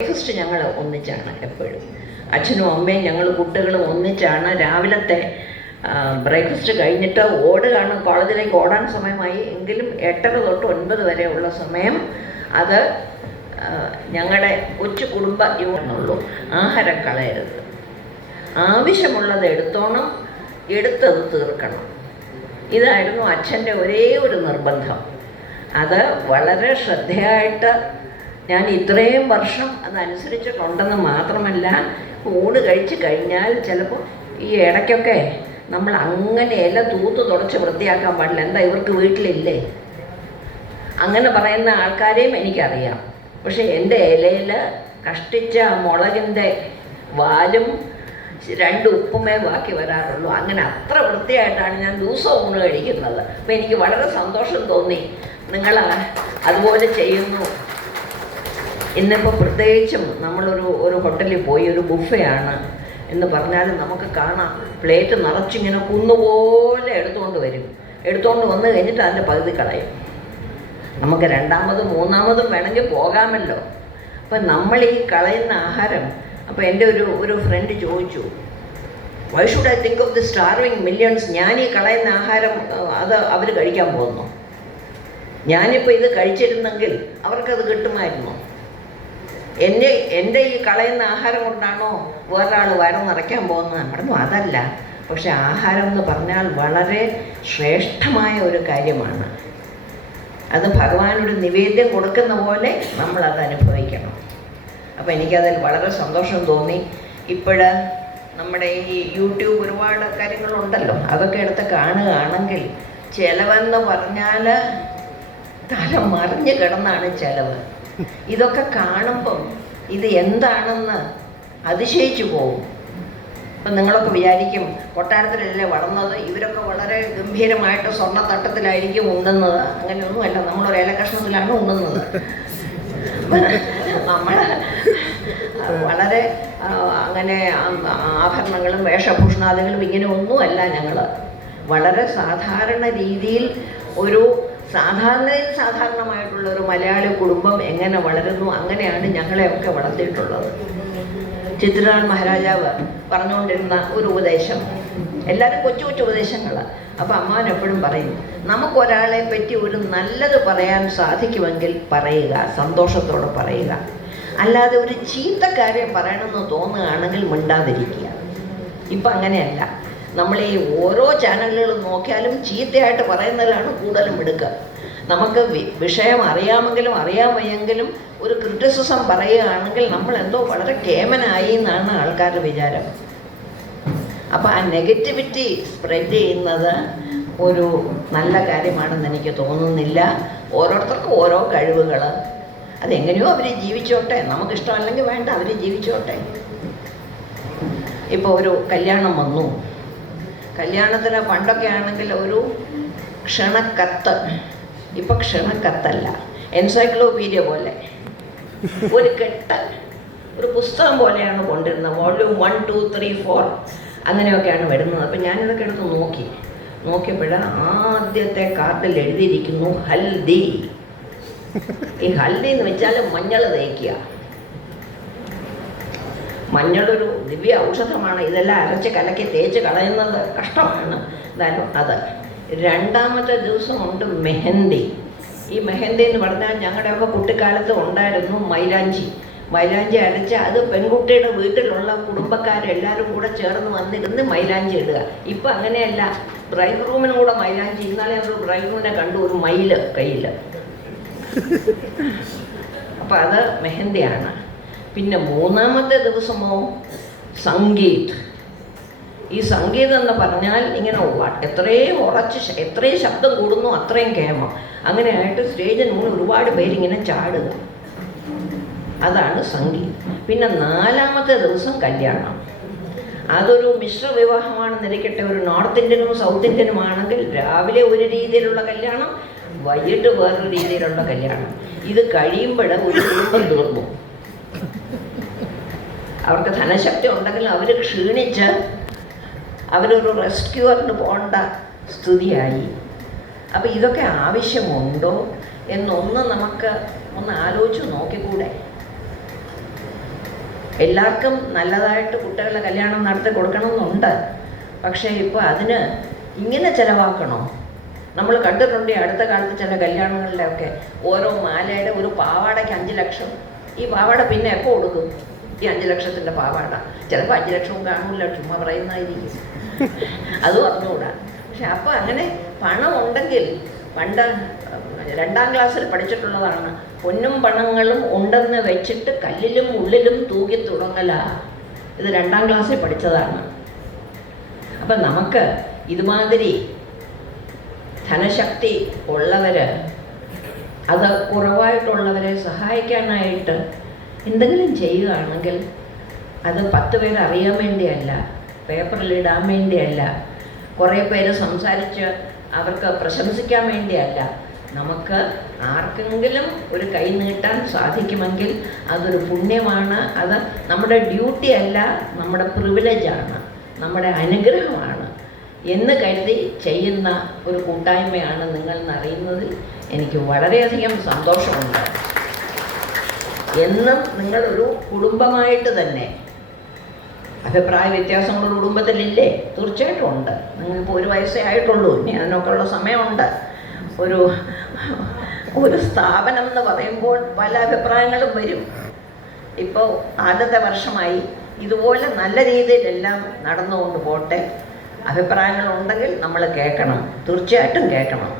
Breakfast ഞങ്ങൾ ഒന്നിച്ചാണ് എപ്പോഴും. അച്ഛനും അമ്മയും ഞങ്ങൾ കുട്ടികളും ഒന്നിച്ചാണ് രാവിലത്തെ ബ്രേക്ക്ഫാസ്റ്റ് കഴിഞ്ഞിട്ട് ഓടുകയാണ്. കോളേജിലേക്ക് ഓടാൻ സമയമായി. എങ്കിലും എട്ടര തൊട്ട് ഒൻപത് വരെ ഉള്ള സമയം അത് ഞങ്ങളുടെ കൊച്ചു കുടുംബ യൂണുള്ളൂ ആഹാരം കളയരുത് ആവശ്യമുള്ളത് എടുത്തോണം എടുത്തത് തീർക്കണം. ഇതായിരുന്നു അച്ഛന്റെ ഒരേ ഒരു നിർബന്ധം. അത് വളരെ ശ്രദ്ധയായിട്ട് ഞാൻ ഇത്രയും വർഷം അതനുസരിച്ചിട്ടുണ്ടെന്ന് മാത്രമല്ല ഊണ് കഴിച്ച് കഴിഞ്ഞാൽ ചിലപ്പോൾ ഈ ഇടയ്ക്കൊക്കെ നമ്മൾ അങ്ങനെ ഇല തൂത്ത് തുടച്ച് വൃത്തിയാക്കാൻ പാടില്ല. എന്താ ഇവർക്ക് വീട്ടിലില്ലേ? അങ്ങനെ പറയുന്ന ആൾക്കാരെയും എനിക്കറിയാം. പക്ഷെ എന്റെ ഇലയിൽ കഷ്ടിച്ച മുളകിന്റെ വാലും രണ്ട് ഉപ്പുമേ ബാക്കി വരാറുള്ളൂ. അങ്ങനെ അത്ര വൃത്തിയായിട്ടാണ് ഞാൻ ദിവസവും ഊണ് കഴിക്കുന്നത്. അപ്പം എനിക്ക് വളരെ സന്തോഷം തോന്നി. നിങ്ങൾ അതുപോലെ ചെയ്യുന്നു. ഇന്നിപ്പോൾ പ്രത്യേകിച്ചും നമ്മളൊരു ഒരു ഹോട്ടലിൽ പോയി ഒരു ബുഫയാണ് എന്ന് പറഞ്ഞാൽ നമുക്ക് കാണാം. പ്ലേറ്റ് നിറച്ചിങ്ങനെ കുന്നുപോലെ എടുത്തുകൊണ്ട് വരും. എടുത്തുകൊണ്ട് വന്ന് കഴിഞ്ഞിട്ട് അതിന്റെ പകുതി കളയും. നമുക്ക് രണ്ടാമതും മൂന്നാമതും വേണമെങ്കിൽ പോകാമല്ലോ. അപ്പം നമ്മൾ ഈ കളയുന്ന ആഹാരം അപ്പോൾ എന്റെ ഒരു ഒരു ഫ്രണ്ട് ചോദിച്ചു why should I think of the starving millions ഞാൻ ഈ കളയുന്ന ആഹാരം അത് അവർ കഴിക്കാൻ പോകുന്നു. ഞാനിപ്പോൾ ഇത് കഴിച്ചിരുന്നെങ്കിൽ അവർക്കത് കിട്ടുമായിരുന്നു? എന്നെ എന്റെ ഈ കളയുന്ന ആഹാരം കൊണ്ടാണോ വേറൊരാൾ വയറ് നിറയ്ക്കാൻ പോകുന്നത്? നമ്മുടെ അതല്ല. പക്ഷെ ആഹാരം എന്ന് പറഞ്ഞാൽ വളരെ ശ്രേഷ്ഠമായ ഒരു കാര്യമാണ്. അത് ഭഗവാൻ ഒരു നിവേദ്യം കൊടുക്കുന്ന പോലെ നമ്മൾ അത് അനുഭവിക്കണം. അപ്പോൾ എനിക്കതിൽ വളരെ സന്തോഷം തോന്നി. ഇപ്പോൾ നമ്മുടെ ഈ യൂട്യൂബ് ഒരുപാട് കാര്യങ്ങളുണ്ടല്ലോ. അതൊക്കെ എടുത്ത് കാണുകയാണെങ്കിൽ ചിലവെന്ന് പറഞ്ഞാൽ തല മറിഞ്ഞ് കിടന്നാണ് ചിലവ്. ഇതൊക്കെ കാണുമ്പം ഇത് എന്താണെന്ന് അതിശയിച്ചു പോകും അപ്പം നിങ്ങളൊക്കെ വിചാരിക്കും കൊട്ടാരത്തിലല്ലേ വളർന്നത്? ഇവരൊക്കെ വളരെ ഗംഭീരമായിട്ട് സ്വർണ തട്ടത്തിലായിരിക്കും ഉണ്ണുന്നത് അങ്ങനെയൊന്നുമല്ല നമ്മളൊരു ഏലകഷ്ണത്തിലാണ് ഉണ്ണുന്നത്. നമ്മൾ വളരെ അങ്ങനെ ആഭരണങ്ങളും വേഷഭൂഷണാദികളും ഇങ്ങനെ ഒന്നുമല്ല ഞങ്ങൾ വളരെ സാധാരണ രീതിയിൽ ഒരു സാധാരണയിൽ സാധാരണമായിട്ടുള്ള ഒരു മലയാളി കുടുംബം എങ്ങനെ വളരുന്നു അങ്ങനെയാണ് ഞങ്ങളെയൊക്കെ വളർത്തിയിട്ടുള്ളത്. ചിത്രനാൾ മഹാരാജാവ് പറഞ്ഞുകൊണ്ടിരുന്ന ഒരു ഉപദേശം. എല്ലാവരും കൊച്ചു കൊച്ചു ഉപദേശങ്ങൾ അപ്പം അമ്മാവൻ എപ്പോഴും പറയും നമുക്കൊരാളെ പറ്റി ഒരു നല്ലത് പറയാൻ സാധിക്കുമെങ്കിൽ പറയുക സന്തോഷത്തോടെ പറയുക. അല്ലാതെ ഒരു ചീത്ത കാര്യം പറയണമെന്ന് തോന്നുകയാണെങ്കിൽ മിണ്ടാതിരിക്കുക. ഇപ്പം അങ്ങനെയല്ല. നമ്മൾ ഈ ഓരോ ചാനലുകളും നോക്കിയാലും ചീത്തയായിട്ട് പറയുന്നതിലാണ് കൂടുതലും എടുക്കുക നമുക്ക് വിഷയം അറിയാമെങ്കിലും അറിയാൻ വയ്യെങ്കിലും ഒരു ക്രിറ്റിസിസം പറയുകയാണെങ്കിൽ നമ്മൾ എന്തോ വളരെ കേമനായി എന്നാണ് ആൾക്കാരുടെ വിചാരം. അപ്പോൾ ആ നെഗറ്റിവിറ്റി സ്പ്രെഡ് ചെയ്യുന്നത് ഒരു നല്ല കാര്യമാണെന്ന് എനിക്ക് തോന്നുന്നില്ല. ഓരോരുത്തർക്കും ഓരോ കഴിവുകൾ അതെങ്ങനെയോ അവർ ജീവിച്ചോട്ടെ. നമുക്കിഷ്ടമല്ലെങ്കിൽ വേണ്ട അവർ ജീവിച്ചോട്ടെ. ഇപ്പോൾ ഒരു കല്യാണം വന്നു. കല്യാണത്തിന് പണ്ടൊക്കെ ആണെങ്കിൽ ഒരു ക്ഷണക്കത്ത്. ഇപ്പൊ ക്ഷണക്കത്തല്ല. എൻസൈക്ലോപീഡിയ പോലെ. ഒരു കെട്ട്. ഒരു പുസ്തകം പോലെയാണ് കൊണ്ടിരുന്നത്. Volume one two three four അങ്ങനെയൊക്കെയാണ് വരുന്നത്. അപ്പം ഞാനിതൊക്കെ എടുത്ത് നോക്കി. നോക്കിയപ്പോൾ ആദ്യത്തെ കാർഡിൽ എഴുതിയിരിക്കുന്നു ഹൽദി. ഈ ഹൽദി എന്ന് വെച്ചാൽ മഞ്ഞൾ തേക്കുക. മഞ്ഞളൊരു ദിവ്യ ഔഷധമാണ്. ഇതെല്ലാം അരച്ച് കലക്കി തേച്ച് കളയുന്നത് കഷ്ടമാണ്. എന്തായാലും അത്. രണ്ടാമത്തെ ദിവസമുണ്ട് മെഹന്തി. ഈ മെഹന്തി എന്ന് പറഞ്ഞാൽ ഞങ്ങളുടെയൊക്കെ കുട്ടിക്കാലത്ത് ഉണ്ടായിരുന്നു മൈലാഞ്ചി. മൈലാഞ്ചി അരച്ച് അത് പെൺകുട്ടിയുടെ വീട്ടിലുള്ള കുടുംബക്കാരെല്ലാവരും കൂടെ ചേർന്ന് വന്നിരുന്ന് മൈലാഞ്ചി ഇടുക. ഇപ്പം അങ്ങനെയല്ല. ബ്രൈഡ് റൂമിനും കൂടെ മൈലാഞ്ചി. ഇന്നലെ ഒരു ബ്രൈഡ് റൂമിനെ കണ്ടു ഒരു മയിൽ കയ്യിൽ അപ്പം അത് മെഹന്തിയാണ്. പിന്നെ മൂന്നാമത്തെ ദിവസമോ സംഗീത്. ഈ സംഗീതം എന്ന് പറഞ്ഞാൽ ഇങ്ങനെ എത്രയും ഉറച്ച് എത്രയും ശബ്ദം കൂടുന്നു അത്രയും കേമ. അങ്ങനെയായിട്ട് സ്റ്റേജിന് മുന്നിൽ ഒരുപാട് പേരിങ്ങനെ ചാടുക. അതാണ് സംഗീത്. പിന്നെ നാലാമത്തെ ദിവസം കല്യാണം. അതൊരു മിശ്ര വിവാഹമാണെന്നിരിക്കട്ടെ ഒരു നോർത്ത് ഇന്ത്യനും സൗത്ത് ഇന്ത്യനും ആണെങ്കിൽ രാവിലെ ഒരു രീതിയിലുള്ള കല്യാണം വൈകിട്ട് വേറൊരു രീതിയിലുള്ള കല്യാണം. ഇത് കഴിയുമ്പോൾ ഒരു കുടുംബം തീർന്നു. അവർക്ക് ധനശക്തി ഉണ്ടെങ്കിൽ അവർ ക്ഷീണിച്ച് അവരൊരു റെസ്ക്യൂറിന് പോകേണ്ട സ്ഥിതിയായി. അപ്പോൾ ഇതൊക്കെ ആവശ്യമുണ്ടോ എന്നൊന്ന് നമുക്ക് ഒന്ന് ആലോചിച്ച് നോക്കിക്കൂടെ. എല്ലാവർക്കും നല്ലതായിട്ട് കുട്ടികളുടെ കല്യാണം നടത്തി കൊടുക്കണമെന്നുണ്ട്. പക്ഷേ ഇപ്പോൾ അതിന് ഇങ്ങനെ ചിലവാക്കണോ? നമ്മൾ കണ്ടിട്ടുണ്ട് അടുത്ത കാലത്ത് ചില കല്യാണങ്ങളിലൊക്കെ ഓരോ മാലയുടെ ഒരു പാവാടയ്ക്ക് അഞ്ച് ലക്ഷം ഈ പാവാട പിന്നെ എപ്പോൾ കൊടുക്കും? ഈ അഞ്ച് ലക്ഷത്തിന്റെ പാവാട. ചിലപ്പോൾ അഞ്ച് ലക്ഷവും കാണില്ല ചുമ്മാ പറയുന്നതായിരിക്കും. അത് പറഞ്ഞുകൂടാ പക്ഷെ അപ്പോൾ അങ്ങനെ പണം ഉണ്ടെങ്കിൽ പണ്ട് രണ്ടാം ക്ലാസ്സിൽ പഠിച്ചിട്ടുള്ളതാണ്. പൊന്നും പണങ്ങളും ഉണ്ടെന്ന് വെച്ചിട്ട് കല്ലിലും ഉള്ളിലും തൂക്കി തുടങ്ങല. ഇത് രണ്ടാം ക്ലാസ്സിൽ പഠിച്ചതാണ്. അപ്പം നമുക്ക് ഇതുമാതിരി ധനശക്തി ഉള്ളവര് അത് കുറവായിട്ടുള്ളവരെ സഹായിക്കാനായിട്ട് എന്തെങ്കിലും ചെയ്യുകയാണെങ്കിൽ അത് പത്ത് പേര് അറിയാൻ വേണ്ടിയല്ല പേപ്പറിൽ ഇടാൻ വേണ്ടിയല്ല കുറേ പേര് സംസാരിച്ച് അവർക്ക് പ്രശംസിക്കാൻ വേണ്ടിയല്ല. നമുക്ക് ആർക്കെങ്കിലും ഒരു കൈ നീട്ടാൻ സാധിക്കുമെങ്കിൽ അതൊരു പുണ്യമാണ്. അത് നമ്മുടെ ഡ്യൂട്ടി അല്ല നമ്മുടെ പ്രിവിലേജാണ് നമ്മുടെ അനുഗ്രഹമാണ്. എന്ന് കരുതി ചെയ്യുന്ന ഒരു കൂട്ടായ്മയാണ് നിങ്ങൾ എന്നറിയുന്നതിൽ എനിക്ക് വളരെയധികം സന്തോഷമുണ്ട്. എന്നും നിങ്ങളൊരു കുടുംബമായിട്ട് തന്നെ. അഭിപ്രായ വ്യത്യാസങ്ങൾ കുടുംബത്തിലില്ലേ? തീർച്ചയായിട്ടും ഉണ്ട്. നിങ്ങളിപ്പോൾ ഒരു വയസ്സേ ആയിട്ടുള്ളൂ. ഇനി അതിനൊക്കെ ഉള്ള സമയമുണ്ട്. ഒരു ഒരു സ്ഥാപനം എന്ന് പറയുമ്പോൾ പല അഭിപ്രായങ്ങളും വരും. ഇപ്പോൾ ആദ്യത്തെ വർഷമായി ഇതുപോലെ നല്ല രീതിയിലെല്ലാം നടന്നുകൊണ്ട് പോട്ടെ. അഭിപ്രായങ്ങളുണ്ടെങ്കിൽ നമ്മൾ കേൾക്കണം. തീർച്ചയായിട്ടും കേൾക്കണം.